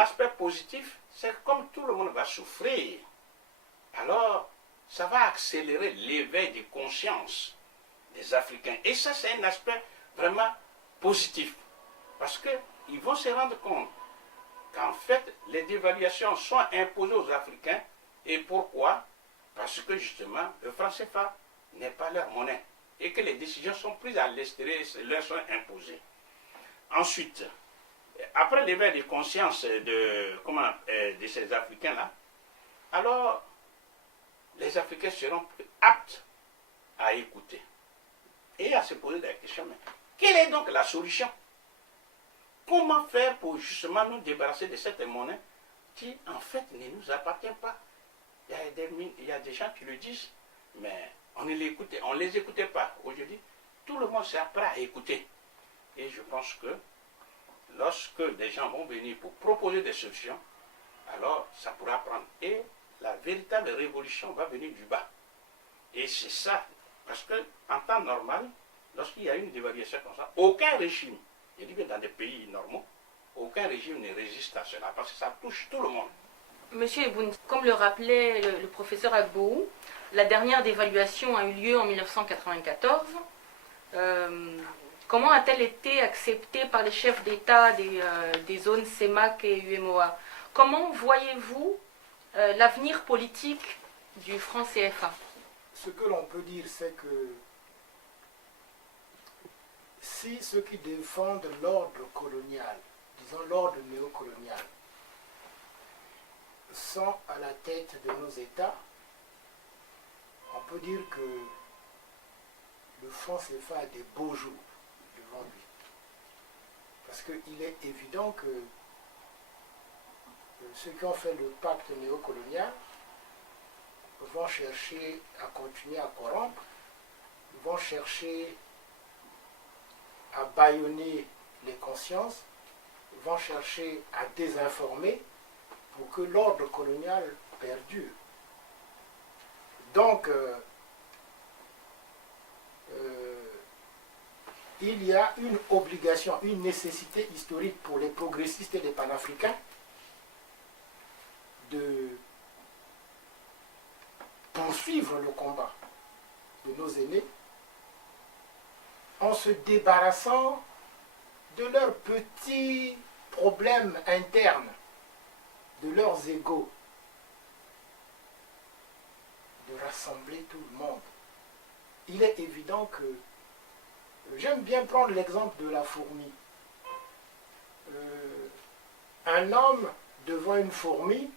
l'aspect positif, c'est que comme tout le monde va souffrir, alors ça va accélérer l'éveil des consciences des Africains. Et ça, c'est un aspect vraiment positif. Parce qu'ils vont se rendre compte qu'en fait, les dévaluations sont imposées aux Africains. Et pourquoi? Parce que justement, le franc CFA n'est pas leur monnaie. Et que les décisions sont prises à l'extérieur et leur sont imposées. Ensuite, après l'éveil de conscience de ces Africains-là, alors les Africains seront plus aptes à écouter et à se poser des questions. Mais quelle est donc la solution? Comment faire pour justement nous débarrasser de cette monnaie qui en fait ne nous appartient pas? Il y a des gens qui le disent, mais on ne les écoutait pas. Aujourd'hui, tout le monde s'apprête à écouter. Et je pense que lorsque des gens vont venir pour proposer des solutions, alors ça pourra prendre. Et la véritable révolution va venir du bas. Et c'est ça, parce qu'en temps normal, lorsqu'il y a une dévaluation comme ça, aucun régime, je dis bien dans des pays normaux, aucun régime ne résiste à cela, parce que ça touche tout le monde. Monsieur Eboun, comme le rappelait le professeur Agboou, la dernière dévaluation a eu lieu en 1994. Comment a-t-elle été acceptée par les chefs d'État des zones CEMAC et UEMOA? Comment voyez-vous l'avenir politique du franc CFA? Ce que l'on peut dire, c'est que si ceux qui défendent l'ordre colonial, disons l'ordre néocolonial, sont à la tête de nos États, on peut dire que le franc CFA a des beaux jours devant lui. Parce qu'il est évident que ceux qui ont fait le pacte néocolonial vont chercher à continuer à corrompre, vont chercher à bâillonner les consciences, vont chercher à désinformer pour que l'ordre colonial perdure. Donc, il y a une obligation, une nécessité historique pour les progressistes et les panafricains de poursuivre le combat de nos aînés en se débarrassant de leurs petits problèmes internes, de leurs égos, de rassembler tout le monde. Il est évident que, j'aime bien prendre l'exemple de la fourmi. Un homme devant une fourmi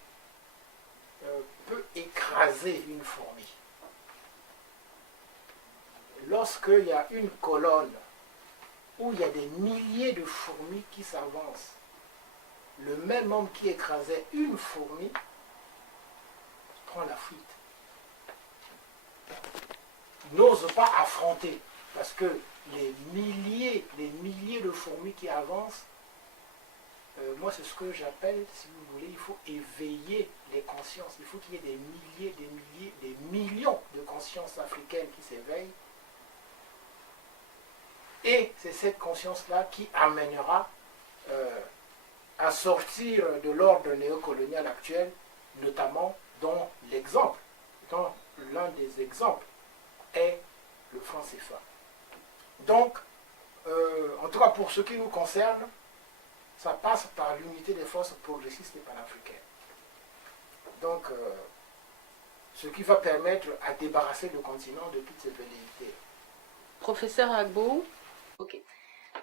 peut écraser une fourmi. Lorsqu'il y a une colonne où il y a des milliers de fourmis qui s'avancent, le même homme qui écrasait une fourmi prend la fuite. N'ose pas affronter, parce que les milliers de fourmis qui avancent, moi c'est ce que j'appelle, si vous voulez, il faut éveiller les consciences. Il faut qu'il y ait des millions de consciences africaines qui s'éveillent. Et c'est cette conscience-là qui amènera à sortir de l'ordre néocolonial actuel, notamment dont l'un des exemples est le franc CFA. Donc, en tout cas pour ce qui nous concerne, ça passe par l'unité des forces progressistes et panafricaines. Donc, ce qui va permettre à débarrasser le continent de toutes ces velléités. Professeur Agboou, ok.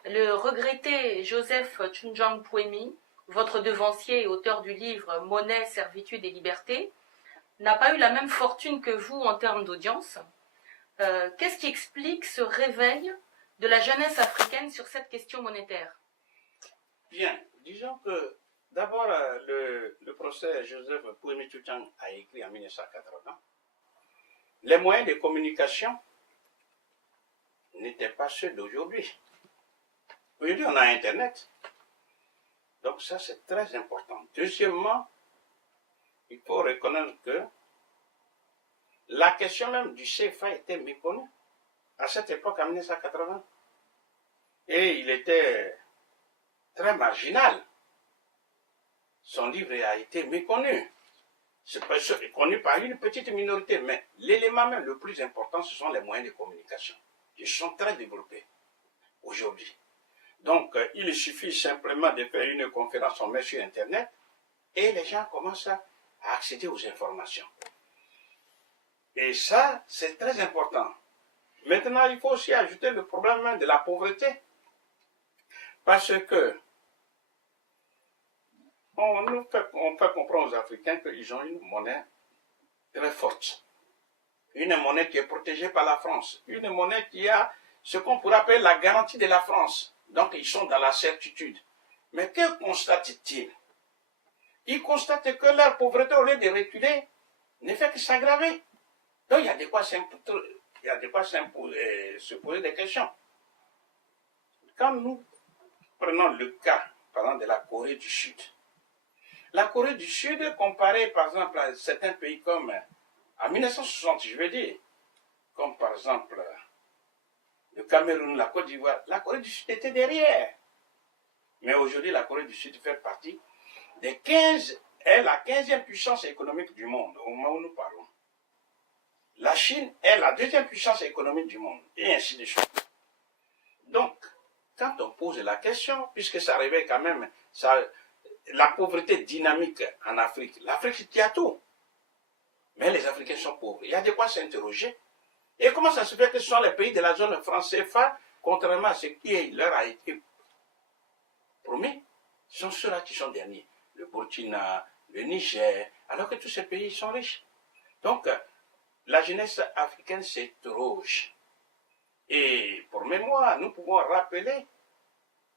Le regretté Joseph Tchunjang Pouemi, votre devancier et auteur du livre Monnaie, servitude et liberté, n'a pas eu la même fortune que vous en termes d'audience. Qu'est-ce qui explique ce réveil de la jeunesse africaine sur cette question monétaire? Bien, disons que d'abord le procès Joseph Pouemi Tchunjang a écrit en 1980. Les moyens de communication n'étaient pas ceux d'aujourd'hui. Aujourd'hui, on a Internet. Donc ça, c'est très important. Deuxièmement, il faut reconnaître que la question même du CFA était méconnue à cette époque, en 1980. Et il était très marginal. son livre a été méconnu. C'est connu par une petite minorité, mais l'élément même le plus important, ce sont les moyens de communication. Ils sont très développés aujourd'hui. Donc, il suffit simplement de faire une conférence, on met sur Internet, et les gens commencent à accéder aux informations. Et ça, c'est très important. Maintenant, il faut aussi ajouter le problème de la pauvreté. Parce que on fait comprendre aux Africains qu'ils ont une monnaie très forte. Une monnaie qui est protégée par la France. Une monnaie qui a ce qu'on pourrait appeler la garantie de la France. Donc, ils sont dans la certitude. Mais que constatent-ils? Ils constatent que leur pauvreté, au lieu de reculer, ne fait que s'aggraver. Donc, il y a de quoi se poser des questions. Quand nous prenons le cas, par exemple, de la Corée du Sud, la Corée du Sud, comparée par exemple à certains pays comme en 1960, je veux dire, comme par exemple le Cameroun, la Côte d'Ivoire, la Corée du Sud était derrière. Mais aujourd'hui, la Corée du Sud fait partie des 15, est la 15e puissance économique du monde, au moment où nous parlons. La Chine est la 2e puissance économique du monde, et ainsi de suite. Donc, quand on pose la question, puisque ça réveille quand même la pauvreté dynamique en Afrique, l'Afrique tient tout. Mais les Africains sont pauvres. Il y a de quoi s'interroger. Et comment ça se fait que ce sont les pays de la zone franc CFA, contrairement à ce qui leur a été promis, ce sont ceux-là qui sont derniers. Le Burkina, le Niger, alors que tous ces pays sont riches. Donc, la jeunesse africaine s'interroge. Et pour mémoire, nous pouvons rappeler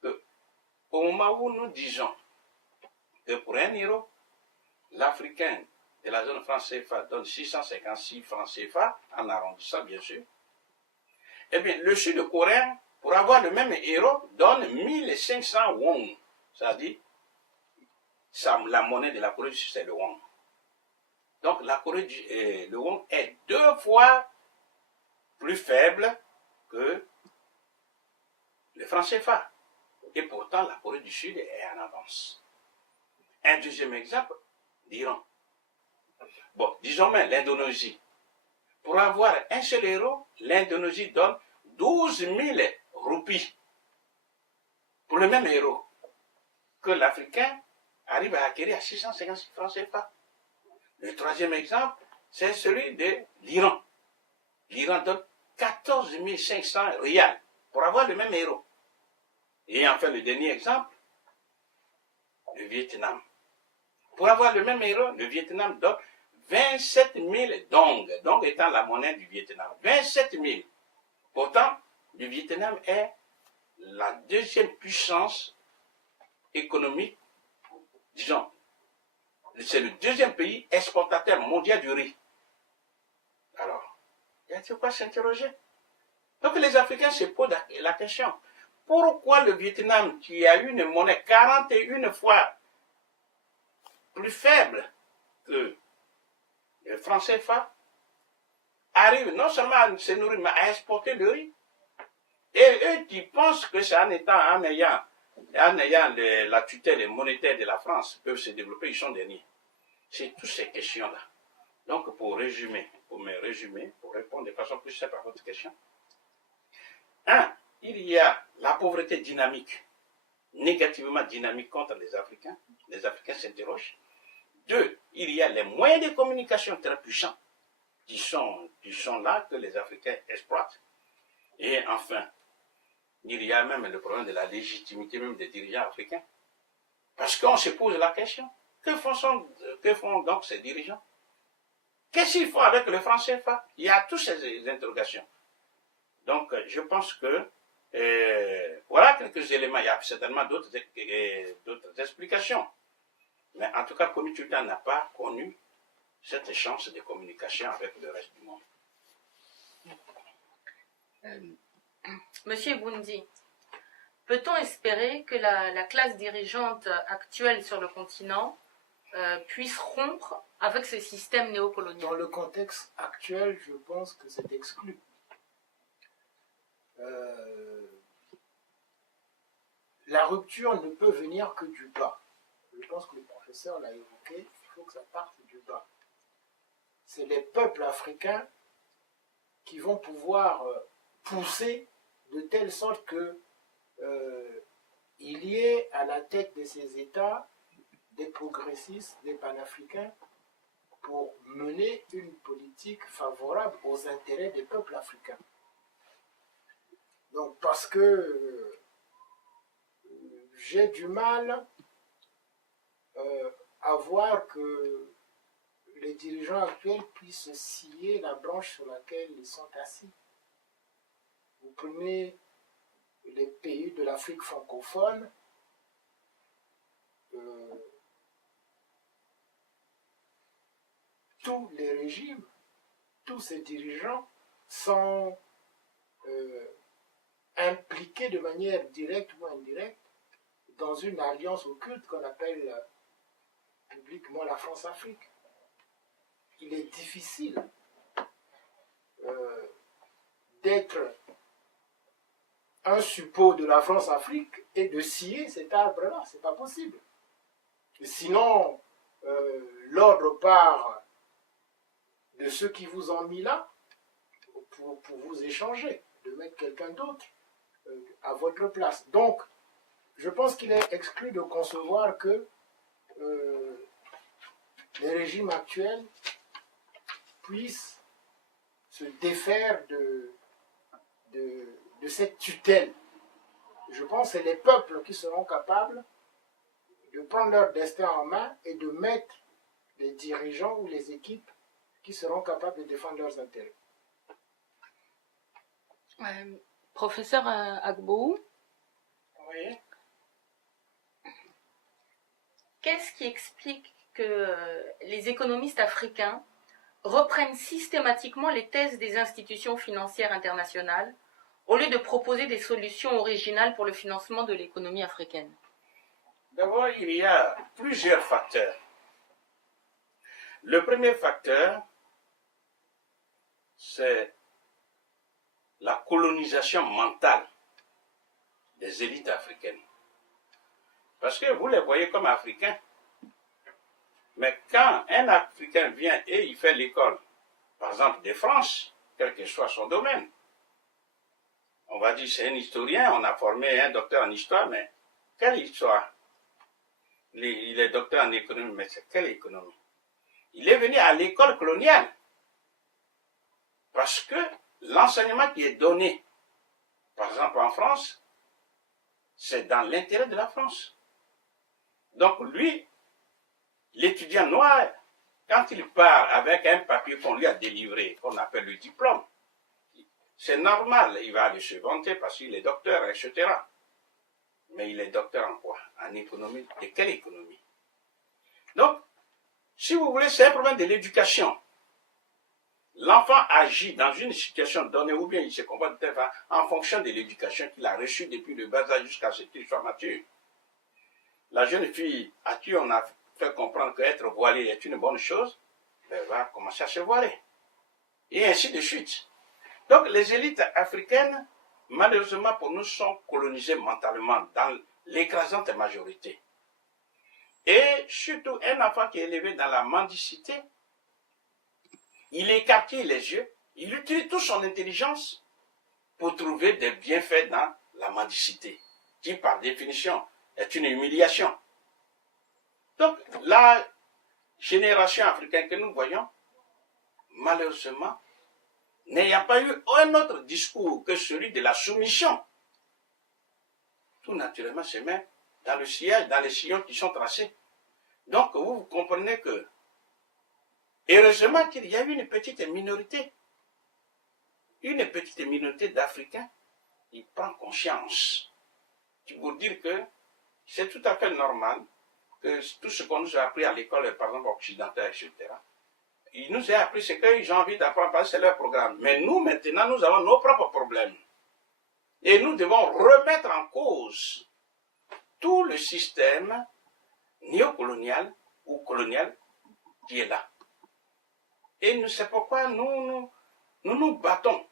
qu'au moment où nous disons que pour 1 euro, l'Africain de la zone franc CFA donne 656 francs CFA, en arrondissant bien sûr, eh bien, le Sud-Coréen, pour avoir le même euro, donne 1500 won. C'est-à-dire, la monnaie de la Corée du Sud, c'est le won. Donc, le won est 2 fois plus faible que le franc CFA. Et pourtant, la Corée du Sud est en avance. Un deuxième exemple, l'Iran. Bon, disons même l'Indonésie. Pour avoir 1 seul euro, l'Indonésie donne 12 000 roupies pour le même euro que l'Africain arrive à acquérir à 656 francs CFA. Le troisième exemple, c'est celui de l'Iran. L'Iran donne 14 500 rials pour avoir le même euro. Et enfin, le dernier exemple, le Vietnam. Pour avoir le même euro, le Vietnam donne 27 000 dong, dong étant la monnaie du Vietnam. 27 000. Pourtant, le Vietnam est la 2e puissance économique, disons, c'est le 2e pays exportateur mondial du riz. Alors, il y a de quoi s'interroger. Donc les Africains se posent la question, pourquoi le Vietnam, qui a une monnaie 41 fois plus faible que le franc CFA, arrive non seulement à se nourrir, mais à exporter le riz? Et eux qui pensent que c'est en ayant la tutelle monétaire de la France peuvent se développer, ils sont derniers. C'est toutes ces questions-là. Donc pour me résumer, pour répondre de façon plus simple à votre question. 1. Il y a la pauvreté dynamique, négativement dynamique contre les Africains. Les Africains s'interrogent. 2. Il y a les moyens de communication très puissants qui sont là, que les Africains exploitent. Et enfin, il y a même le problème de la légitimité même des dirigeants africains. Parce qu'on se pose la question, que font donc ces dirigeants? Qu'est-ce qu'ils font avec le franc CFA? Il y a toutes ces interrogations. Donc, je pense que voilà quelques éléments. Il y a certainement d'autres explications. Mais en tout cas, Comituta n'a pas connu cette chance de communication avec le reste du monde. Monsieur Boundi, peut-on espérer que la classe dirigeante actuelle sur le continent puisse rompre avec ce système néocolonial? Dans le contexte actuel, je pense que c'est exclu. La rupture ne peut venir que du bas. je pense que le professeur l'a évoqué, il faut que ça parte du bas. C'est les peuples africains qui vont pouvoir pousser de telle sorte que il y ait à la tête de ces États des progressistes, des panafricains, pour mener une politique favorable aux intérêts des peuples africains. Donc, parce que j'ai du mal à voir que les dirigeants actuels puissent scier la branche sur laquelle ils sont assis. Vous prenez les pays de l'Afrique francophone, tous les régimes, tous ces dirigeants sont impliqués de manière directe ou indirecte dans une alliance occulte qu'on appelle publiquement la France-Afrique. Il est difficile d'être un suppôt de la France-Afrique et de scier cet arbre-là, c'est pas possible. Sinon, l'ordre part de ceux qui vous ont mis là pour vous échanger, de mettre quelqu'un d'autre à votre place. Donc, je pense qu'il est exclu de concevoir que les régimes actuels puissent se défaire de cette tutelle. Je pense que c'est les peuples qui seront capables de prendre leur destin en main et de mettre les dirigeants ou les équipes qui seront capables de défendre leurs intérêts. Professeur Agbo, Oui. qu'est-ce qui explique que les économistes africains reprennent systématiquement les thèses des institutions financières internationales au lieu de proposer des solutions originales pour le financement de l'économie africaine? D'abord, il y a plusieurs facteurs. Le premier facteur, c'est la colonisation mentale des élites africaines. Parce que vous les voyez comme africains. Mais quand un Africain vient et il fait l'école, par exemple de France, quel que soit son domaine, on va dire c'est un historien, on a formé un docteur en histoire, mais quelle histoire? Il est docteur en économie, mais c'est quelle économie? Il est venu à l'école coloniale. Parce que l'enseignement qui est donné, par exemple en France, c'est dans l'intérêt de la France. Donc lui, l'étudiant noir, quand il part avec un papier qu'on lui a délivré, qu'on appelle le diplôme, c'est normal, il va aller se vanter parce qu'il est docteur, etc. Mais il est docteur en quoi? En économie. De quelle économie? Donc, si vous voulez, c'est un problème de l'éducation. L'enfant agit dans une situation donnée, ou bien il se comporte en fonction de l'éducation qu'il a reçue depuis le bas âge jusqu'à ce qu'il soit mature. La jeune fille à qui on a fait comprendre qu'être voilée est une bonne chose, elle va commencer à se voiler. Et ainsi de suite. Donc les élites africaines, malheureusement pour nous, sont colonisées mentalement dans l'écrasante majorité. Et surtout, un enfant qui est élevé dans la mendicité, il écarquille les yeux, il utilise toute son intelligence pour trouver des bienfaits dans la mendicité, qui par définition est une humiliation. Donc la génération africaine que nous voyons, malheureusement, n'ayant pas eu un autre discours que celui de la soumission, tout naturellement se met dans le sillage, dans les sillons qui sont tracés. Donc vous comprenez que, heureusement qu'il y a eu une petite minorité d'Africains qui prend conscience, pour dire que c'est tout à fait normal que tout ce qu'on nous a appris à l'école, par exemple occidentale, etc., ils nous ont appris ce qu'ils ont envie d'apprendre parce que c'est leur programme. Mais nous, maintenant, nous avons nos propres problèmes. Et nous devons remettre en cause tout le système néocolonial ou colonial qui est là. Et c'est pourquoi nous nous battons